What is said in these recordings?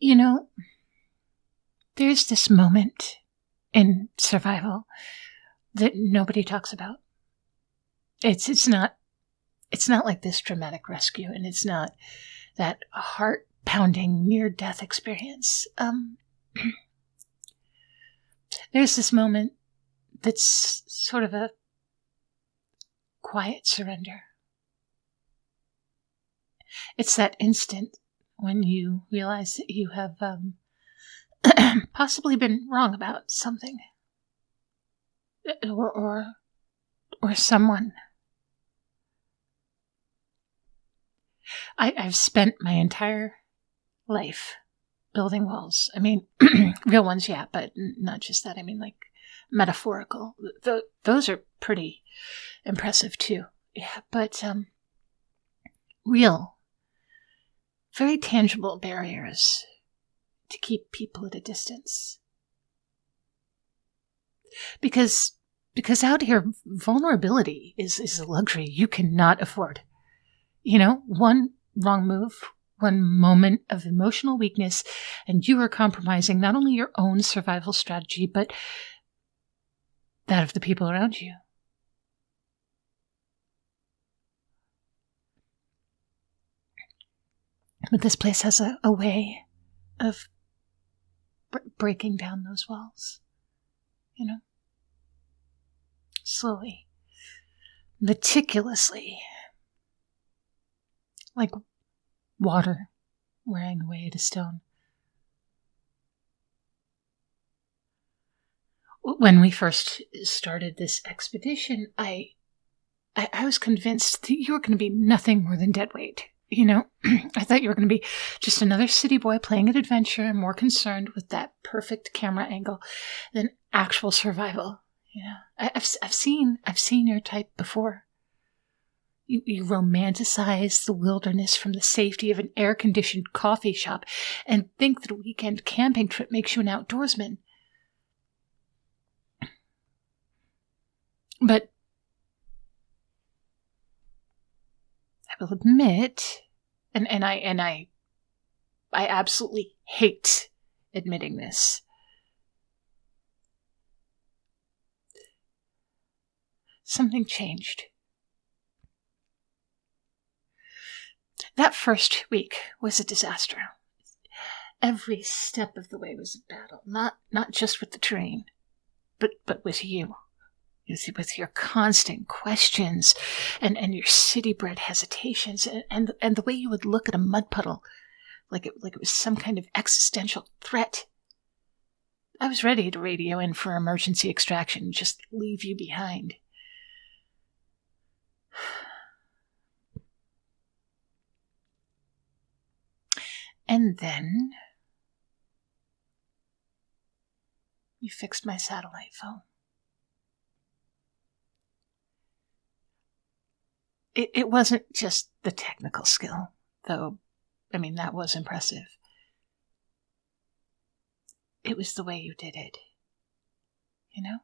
You know, there's this moment in survival that nobody talks about. It's not like this dramatic rescue, and it's not that heart-pounding near-death experience. There's this moment that's sort of a quiet surrender. It's that instant when you realize that you have possibly been wrong about something, or someone. I've spent my entire life building walls. I mean, real ones, yeah, but not just that. I mean, like metaphorical. Those are pretty impressive too. Yeah, but real, very tangible barriers to keep people at a distance. Because out here, vulnerability is a luxury you cannot afford. You know, one wrong move, one moment of emotional weakness, and you are compromising not only your own survival strategy, but that of the people around you. But this place has a way of breaking down those walls, you know? Slowly, meticulously, like water wearing away at a stone. When we first started this expedition, I was convinced that you were going to be nothing more than dead weight. You know, I thought you were going to be just another city boy playing an adventure and more concerned with that perfect camera angle than actual survival. You know, I've seen your type before. You romanticize the wilderness from the safety of an air-conditioned coffee shop and think that a weekend camping trip makes you an outdoorsman. But I will admit, and I absolutely hate admitting this. Something changed. That first week was a disaster. Every step of the way was a battle, not just with the terrain, but with you. With your constant questions and your city-bred hesitations and the way you would look at a mud puddle like it was some kind of existential threat. I was ready to radio in for emergency extraction and just leave you behind. And then you fixed my satellite phone. It wasn't just the technical skill, though, I mean, that was impressive. It was the way you did it. You know?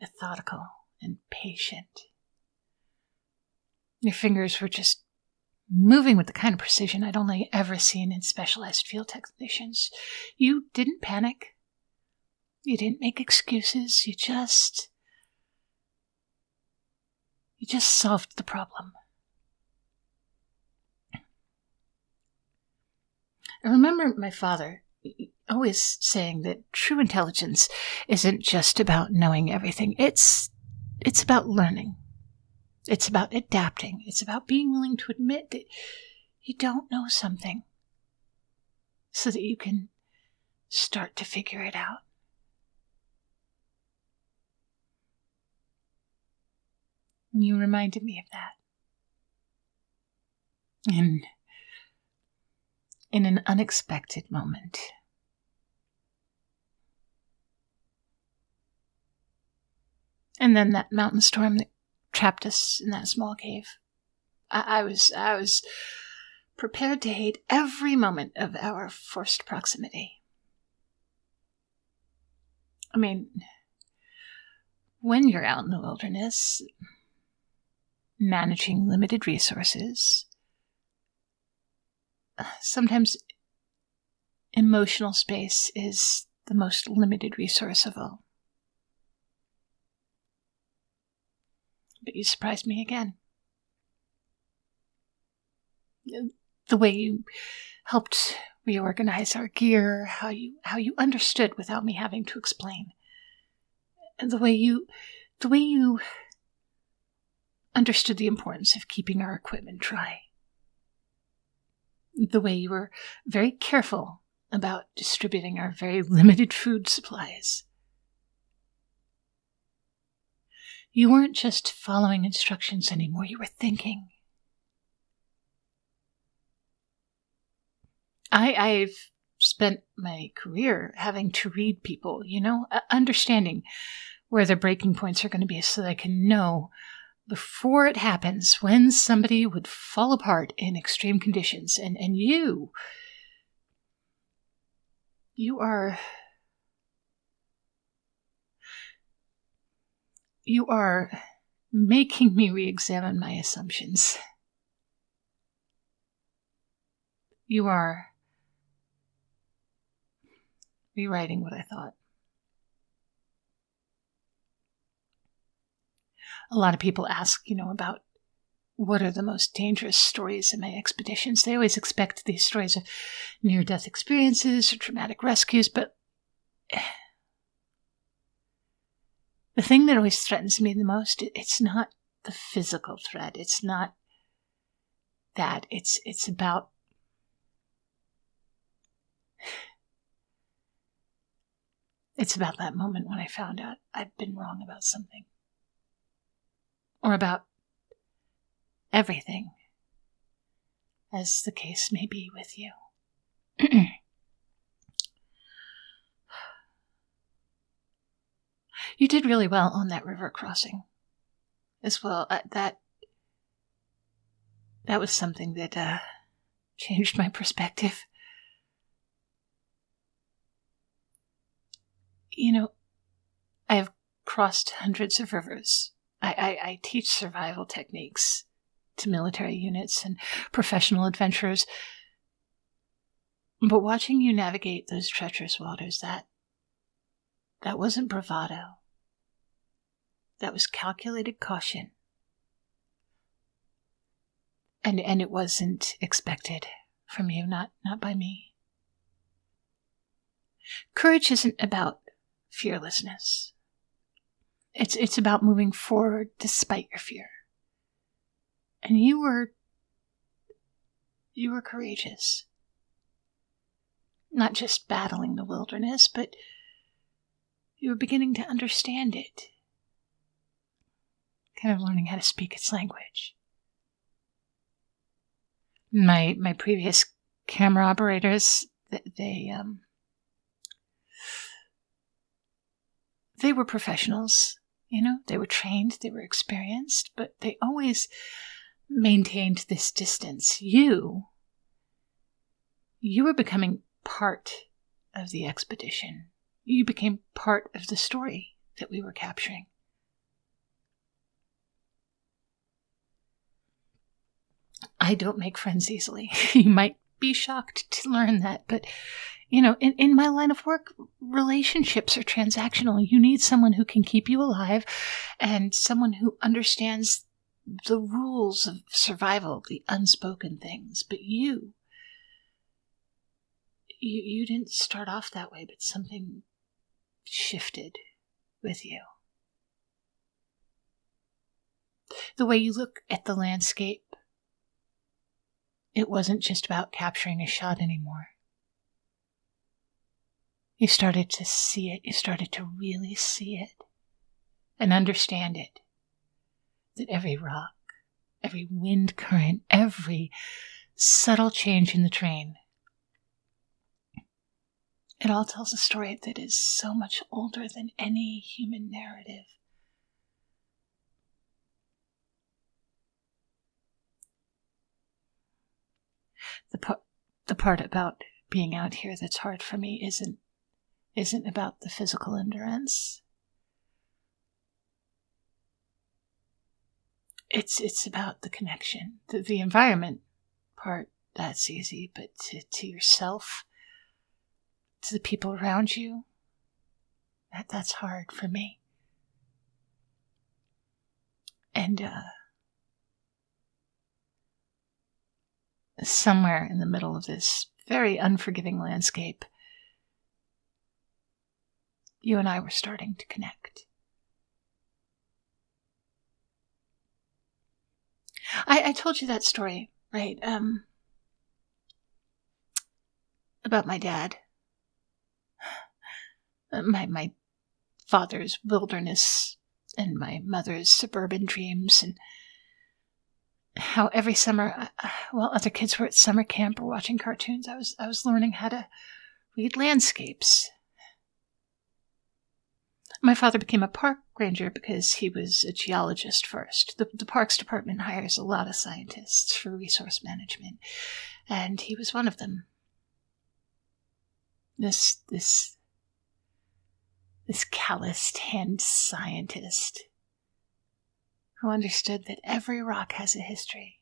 Methodical and patient. Your fingers were just moving with the kind of precision I'd only ever seen in specialized field technicians. You didn't panic. You didn't make excuses. You just solved the problem. I remember my father always saying that true intelligence isn't just about knowing everything. It's about learning. It's about adapting. It's about being willing to admit that you don't know something so that you can start to figure it out. And you reminded me of that. In an unexpected moment. And then that mountain storm that trapped us in that small cave. I was prepared to hate every moment of our forced proximity. I mean, when you're out in the wilderness, managing limited resources, sometimes emotional space is the most limited resource of all. But you surprised me again. The way you helped reorganize our gear, how you understood without me having to explain. And the way you understood the importance of keeping our equipment dry. The way you were very careful about distributing our very limited food supplies. You weren't just following instructions anymore, you were thinking. I've spent my career having to read people, understanding where their breaking points are going to be so that I can know before it happens when somebody would fall apart in extreme conditions. And you are making me re-examine my assumptions. You are rewriting what I thought. A lot of people ask, about what are the most dangerous stories in my expeditions. They always expect these stories of near-death experiences or traumatic rescues, but the thing that always threatens me the most, it's not the physical threat. It's not that. It's about that moment when I found out I've been wrong about something. Or about everything, as the case may be with you. You did really well on that river crossing as well. That was something that changed my perspective. I've crossed hundreds of rivers. I teach survival techniques to military units and professional adventurers. But watching you navigate those treacherous waters, that wasn't bravado. That was calculated caution. And it wasn't expected from you, not by me. Courage isn't about fearlessness. It's about moving forward despite your fear. And you were courageous. Not just battling the wilderness, but you were beginning to understand it. Kind of learning how to speak its language. My previous camera operators, they were professionals. They were trained, they were experienced, but they always maintained this distance. You were becoming part of the expedition. You became part of the story that we were capturing. I don't make friends easily. You might be shocked to learn that, but in my line of work, relationships are transactional. You need someone who can keep you alive and someone who understands the rules of survival, the unspoken things. But you didn't start off that way, but something shifted with you. The way you look at the landscape, it wasn't just about capturing a shot anymore. You started to see it. You started to really see it and understand it. That every rock, every wind current, every subtle change in the terrain, it all tells a story that is so much older than any human narrative. The part about being out here that's hard for me isn't about the physical endurance. It's about the connection. The environment part, that's easy, but to yourself, to the people around you. That's hard for me. And somewhere in the middle of this very unforgiving landscape, you and I were starting to connect. I told you that story, right? About my dad. My father's wilderness and my mother's suburban dreams, and how every summer, while other kids were at summer camp or watching cartoons, I was learning how to read landscapes. My father became a park ranger because he was a geologist first. The parks department hires a lot of scientists for resource management, and he was one of them. This calloused hand scientist who understood that every rock has a history.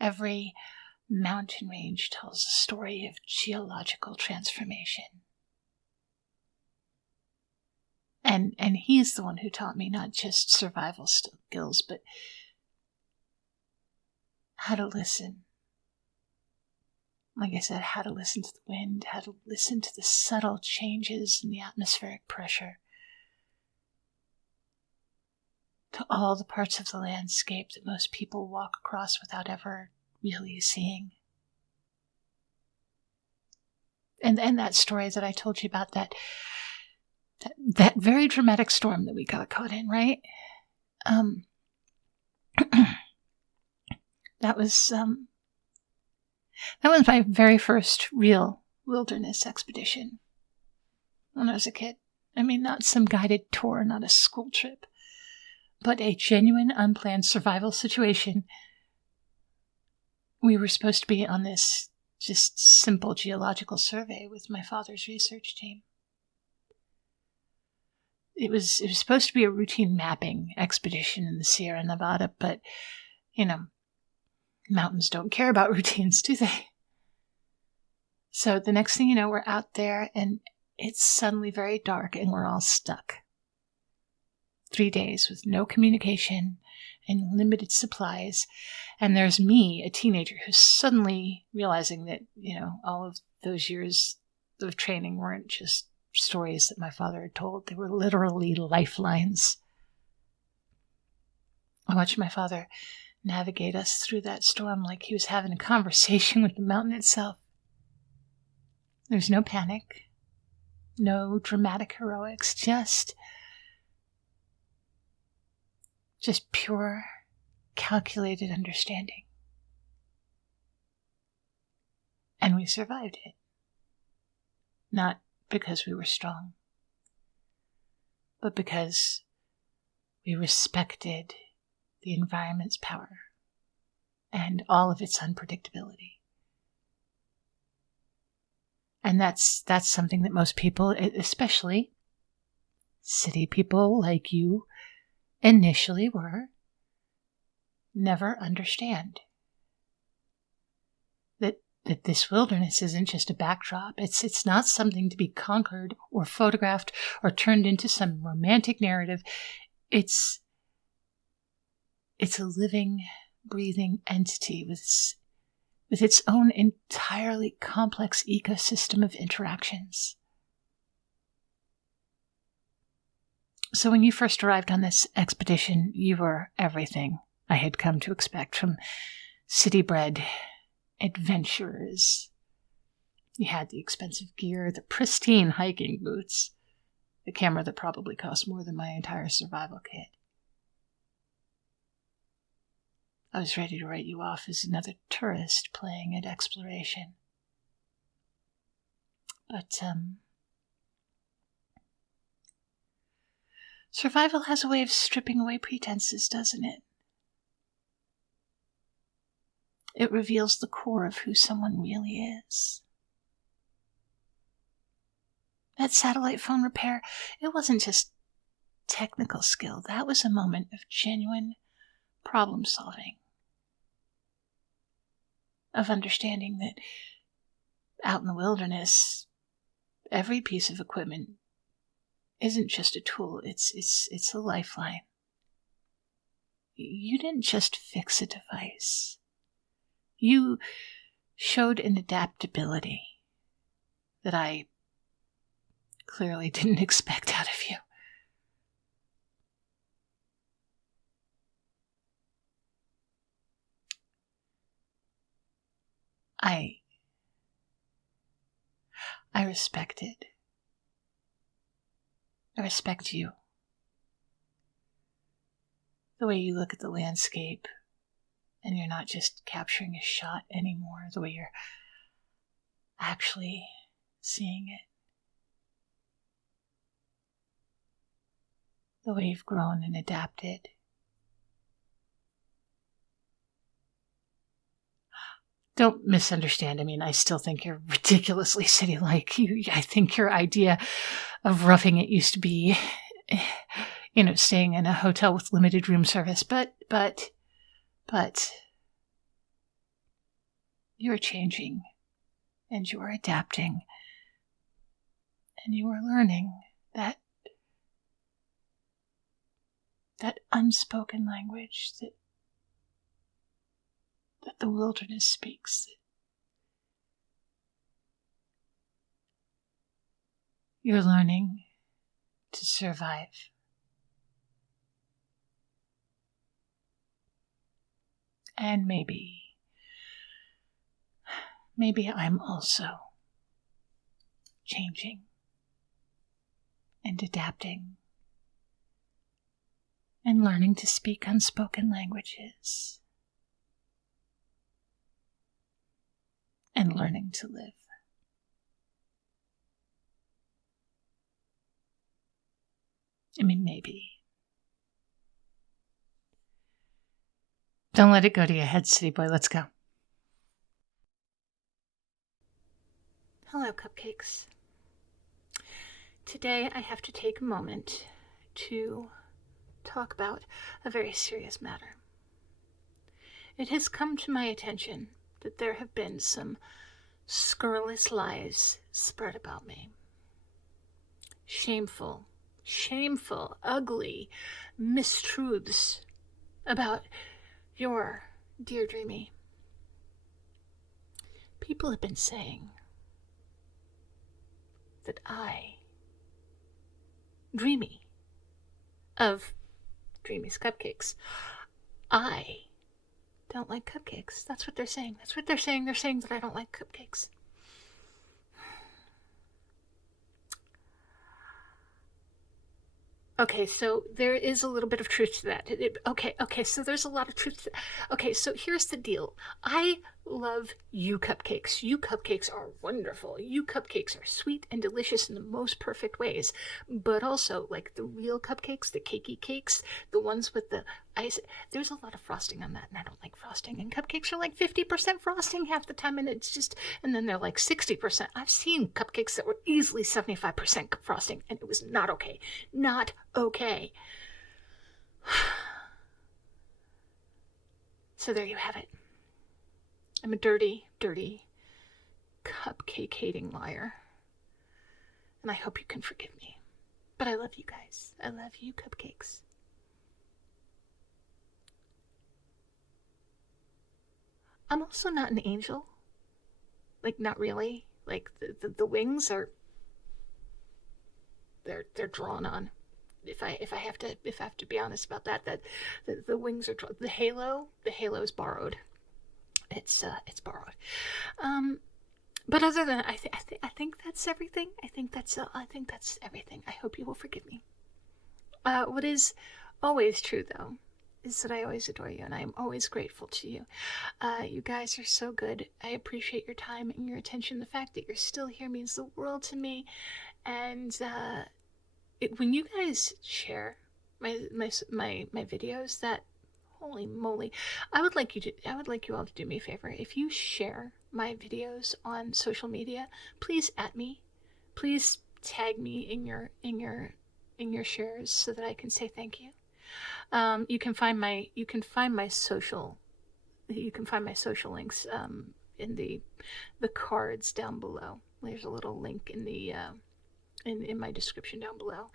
Every mountain range tells a story of geological transformation. And he's the one who taught me not just survival skills, but how to listen. Like I said, how to listen to the wind, how to listen to the subtle changes in the atmospheric pressure, to all the parts of the landscape that most people walk across without ever really seeing. And that story that I told you about, that very dramatic storm that we got caught in, right? That was my very first real wilderness expedition when I was a kid. I mean, not some guided tour, not a school trip, but a genuine, unplanned survival situation. We were supposed to be on this just simple geological survey with my father's research team. It was supposed to be a routine mapping expedition in the Sierra Nevada, but, mountains don't care about routines, do they? So the next thing you know, we're out there and it's suddenly very dark and we're all stuck. 3 days with no communication and limited supplies. And there's me, a teenager, who's suddenly realizing that, all of those years of training weren't just stories that my father had told. They were literally lifelines. I watched my father navigate us through that storm like he was having a conversation with the mountain itself. There's no panic, no dramatic heroics, just pure, calculated understanding. And we survived it. Not because we were strong, but because we respected the environment's power and all of its unpredictability. And that's something that most people, especially city people like you, initially never understand. That this wilderness isn't just a backdrop. It's not something to be conquered or photographed or turned into some romantic narrative. It's a living, breathing entity with its own entirely complex ecosystem of interactions. So when you first arrived on this expedition, you were everything I had come to expect from city-bred adventurers. You had the expensive gear, the pristine hiking boots, the camera that probably cost more than my entire survival kit. I was ready to write you off as another tourist playing at exploration. But, survival has a way of stripping away pretenses, doesn't it? It reveals the core of who someone really is. That satellite phone repair, it wasn't just technical skill. That was a moment of genuine problem solving. Of understanding that out in the wilderness, every piece of equipment isn't just a tool, it's a lifeline. You didn't just fix a device. You showed an adaptability that I clearly didn't expect out of you. I respect it. I respect you. The way you look at the landscape, and you're not just capturing a shot anymore, the way you're actually seeing it. The way you've grown and adapted. Don't misunderstand. I mean, I still think you're ridiculously city-like. I think your idea of roughing it used to be, staying in a hotel with limited room service. But you're changing, and you are adapting, and you are learning that unspoken language that the wilderness speaks. You're learning to survive. And maybe I'm also changing and adapting and learning to speak unspoken languages. And learning to live. I mean, maybe. Don't let it go to your head, city boy. Let's go. Hello, cupcakes. Today I have to take a moment to talk about a very serious matter. It has come to my attention that there have been some scurrilous lies spread about me. Shameful, ugly mistruths about your dear Dreamy. People have been saying that I, Dreamy, of Dreamy's Cupcakes, I don't like cupcakes. That's what they're saying. They're saying that I don't like cupcakes. Okay, so there is a little bit of truth to that. Okay, so there's a lot of truth to that. Okay, so here's the deal. I love you cupcakes. You cupcakes are wonderful. You cupcakes are sweet and delicious in the most perfect ways. But also, like the real cupcakes, the cakey cakes, the ones with the ice, there's a lot of frosting on that, and I don't like frosting. And cupcakes are like 50% frosting half the time, and then they're like 60%. I've seen cupcakes that were easily 75% frosting, and it was not okay. Not okay. So there you have it. I'm a dirty, dirty, cupcake-hating liar. And I hope you can forgive me. But I love you guys. I love you cupcakes. I'm also not an angel. Like, not really. Like, the wings are... They're drawn on. If I have to be honest about that the wings are drawn. The halo is borrowed. It's borrowed. But other than that, I think that's everything. I think that's everything. I hope you will forgive me. What is always true, though, is that I always adore you, and I am always grateful to you. You guys are so good. I appreciate your time and your attention. The fact that you're still here means the world to me. And when you guys share my videos, that, holy moly, I would like you all to do me a favor. If you share my videos on social media, please at me. Please tag me in your shares so that I can say thank you. You can find my social links in the cards down below. There's a little link in the in my description down below,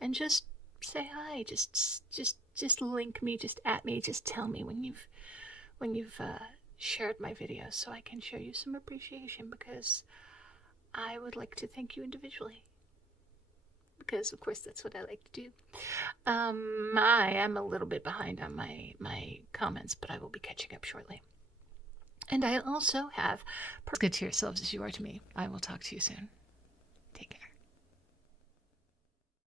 and just say hi. Just link me, just at me, just tell me when you've shared my videos, so I can show you some appreciation, because I would like to thank you individually, because of course that's what I like to do. I am a little bit behind on my comments, but I will be catching up shortly. And I also have good to yourselves as you are to me. I will talk to you soon. Take care.